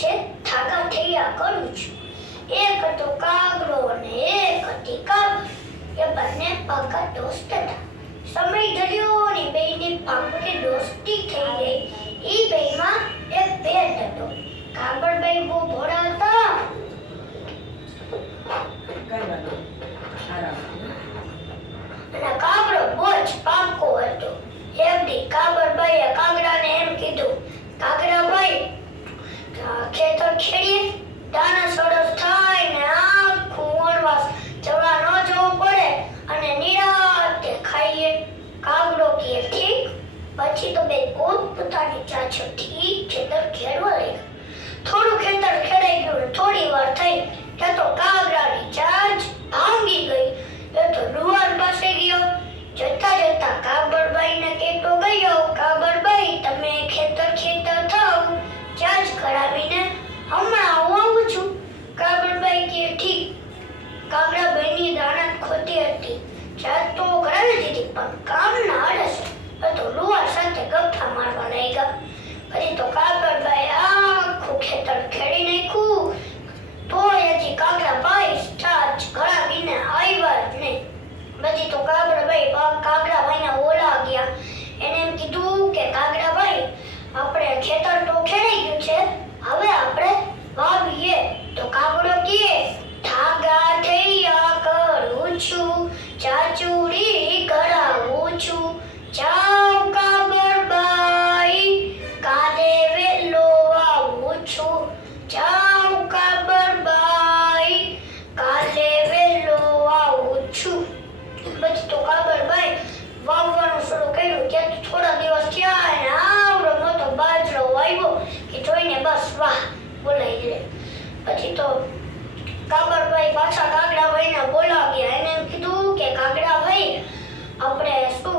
છે ઠાકા થયા કરું છું. એક હતો કાગડો અને એક હતી કાબર. એ બંને પાકા દોસ્ત હતા. સમય દરિયો ને બેયની પાકી દોસ્તી થઈ ગઈ. ઈ બેયમાં એક ભેદ હતો. કાગડભાઈ બહુ ભોળા હતા અને કાગડો બહુ જ પાકો હતો. એક દી કાગડભાઈએ કાગડાને એમ કીધું, કાગડાભાઈ, ખેતર ખેડીએ, દાણા સરસ થાય ને આખું વનવાસ જવા ન જવું પડે અને નિરાંતે ખાઈએ. કાગડો કહે ઠીક. પછી તો બે પોતપોતાની ચાંચોથી ખેતર ખેડવા લાગ્યા. થોડું ખેતર ખેડાઈ ગયું. થોડી વાર થઈ ત્યાં તો કાગડાની ચાંચ ભાંગી ગઈ. એ તો લુહાર પાસે ગયો. જતા જતા કાગડભાઈને કહેતો ગયો, કાગડભાઈ, તમે ખેતર થાવ, ચાંચ કરાવીને હમણાં આવું છું. કાગડભાઈ કહે ઠીક. કાગડાભાઈની દાણા ખોટી હતી. ચાંચ તો કરાવી દીધી પણ કામ ના આળસ. તો લુહાર સાથે ગપ્પા મારવા લાગ્યા. પછી તો કાગડભાઈ આખું ખેતર ખેડી નાખ્યું. તો હજી કાગડાભાઈ ચાંચ કરાવીને આવ્યા જ નહીં. પછી તો કાગડાભાઈ કાગડાભાઈને ઓલા ગયા. એને એમ કીધું કે કાગડાભાઈ, આપણે ખેતર તો ખેડાઈ ગયું છે, હવે આપણે વાવીએ. તો કાગડો કહે, ઠાગા થયા કરું છું, ચાચુડી કરાવું છું. જાવ કાગડભાઈ, કાલે વેલો આવું છું. જાવ કાગડભાઈ, કાલે વેલો આવું છું. પછી તો કાગડભાઈ વાવવાનું શરૂ કર્યું. ત્યાં થોડા દિવસ થયા અને આવડો મોટો બાજરો વાવ્યો કે જોઈને બસ વાહ બોલાઈ લે. પછી તો કાગડભાઈ પાછા કાગડાભાઈને બોલાવ્યા. એને એમ કીધું કે કાગડાભાઈ, આપણે શું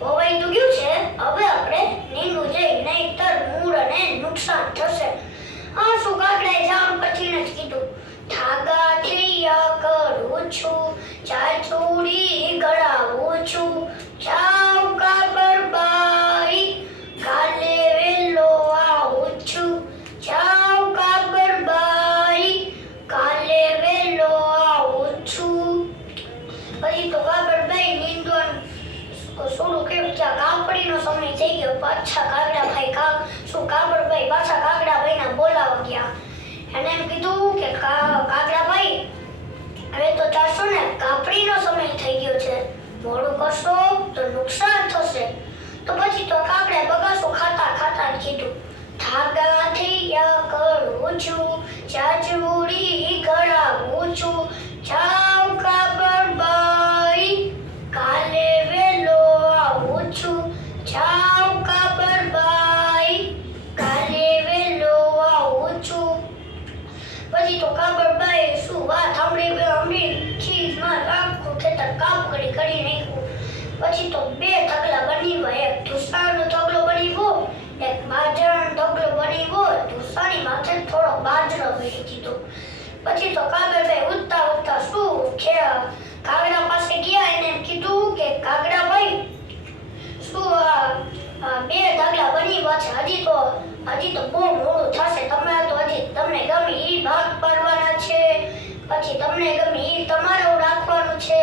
વવાઈ તો ગયું છે, હવે આપણે નીંદવું જોઈએ, નહીંતર મૂળને નુકસાન થશે. આ શું કાગડાએ જાણ પછી જ કીધું, ઠાગા થયા કરું છું, ચાચુડી ગળાવું છું. જાવ કાગડભાઈ, કાલે વેલો આવું છું. જાવ કાગડભાઈ, કાલે વેલો આવું છું. પછી તો કાગડભાઈ નીંદવાનું શરૂ કર્યું. ત્યાં કાપડીનો સમય થઈ ગયો. પાછા કાગડભાઈ પાછા કાગડાભાઈને બોલાવા ગયા. એને એમ કીધું કે કાગડાભાઈ, હવે તો ચાલશો ને, કાપડીનો સમય થઈ ગયો છે, મોડું કરશો તો નુકસાન થશે. તો પછી તો કાગડાએ બગાસો ખાતા કીધું, ઠાગા થયા કરું છું, ચાચુડી ગળાવું છું. જાવ કાગડભાઈ, કાલે વેલો આવું છું. જાવ કાગડભાઈ, કાલે વેલો આવું છું. પછી તો કાગડભાઈ શું વાત સાંભળી ખીજમાં આખું ખેતર કાપકડી કરી નાખ્યું. પછી તો બે ઢગલા બનીવા. એક ઢૂસાનો ઢગલો બનીવો, એક બાજરાનો ઢગલો બનીવો. ઢૂસાની માથે થોડો બાજરો વેરી દીધો. પછી તો કાગડભાઈ ઉડતા શું કાગડા પાસે ગયા. એને એમ કીધું કે કાગડાભાઈ, શું બે ઢગલા બનીવા છે, હજી તો બહુ મોડું થશે. તમે તો હજી તમને ગમે ઈ ભાગ પાડવાના છે, પછી તમને ગમે ઈ તમારે રાખવાનું છે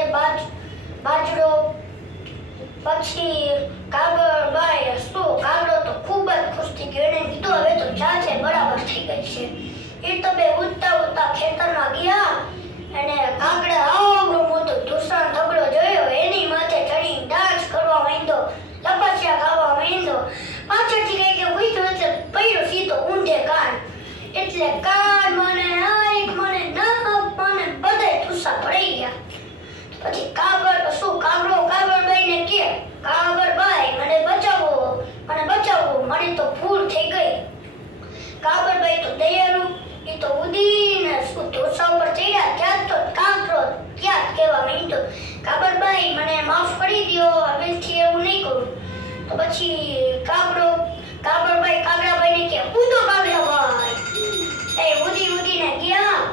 બાજરો. પછી કાગડો તો ખૂબ જ ખુશ થઈ ગયો. એને કીધું હવે તો ચાચે બરાબર થઈ ગઈ છે. એ તો બે ઉડતા ખેતરમાં ગયા અને કાગડા આવડો મોટો ઢૂસાનો ઢગલો જોયો. એની માથે ચડીને ડાન્સ કરવા માંડ્યો, લપસ્યા ગાવા માંડ્યો. પાછળથી કઈ કે ઉઈધો એટલે પડ્યો સીધો ઊંધે કાન. એટલે કાન મને આંખ મને નાક મને બધાય ઢૂસા પડી ગયા. પછી કાગડભાઈને કહે, કાગડભાઈ, મને બચાવો, મને તો ભૂલ થઈ ગઈ. કાગડભાઈ તો દયાળુ, એ તો ઉડીને ઢોસા ઉપર ચડ્યા. ત્યાં તો કાગડો ત્યાં કહેવા માંડ્યો, કાગડભાઈ, મને માફ કરી દો, હવેથી એવું નહીં કરું. તો પછી કાગડભાઈ કાગડાભાઈને કહે, ઉડો કાગડાભાઈ. એ ઉડીને ગયા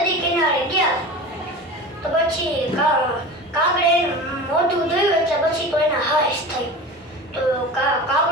નદી કિનારે ગયા. તો પછી કાગડે મોઢું જોયું એટલે પછી તો એના હાશ થઈ. તો કાગડો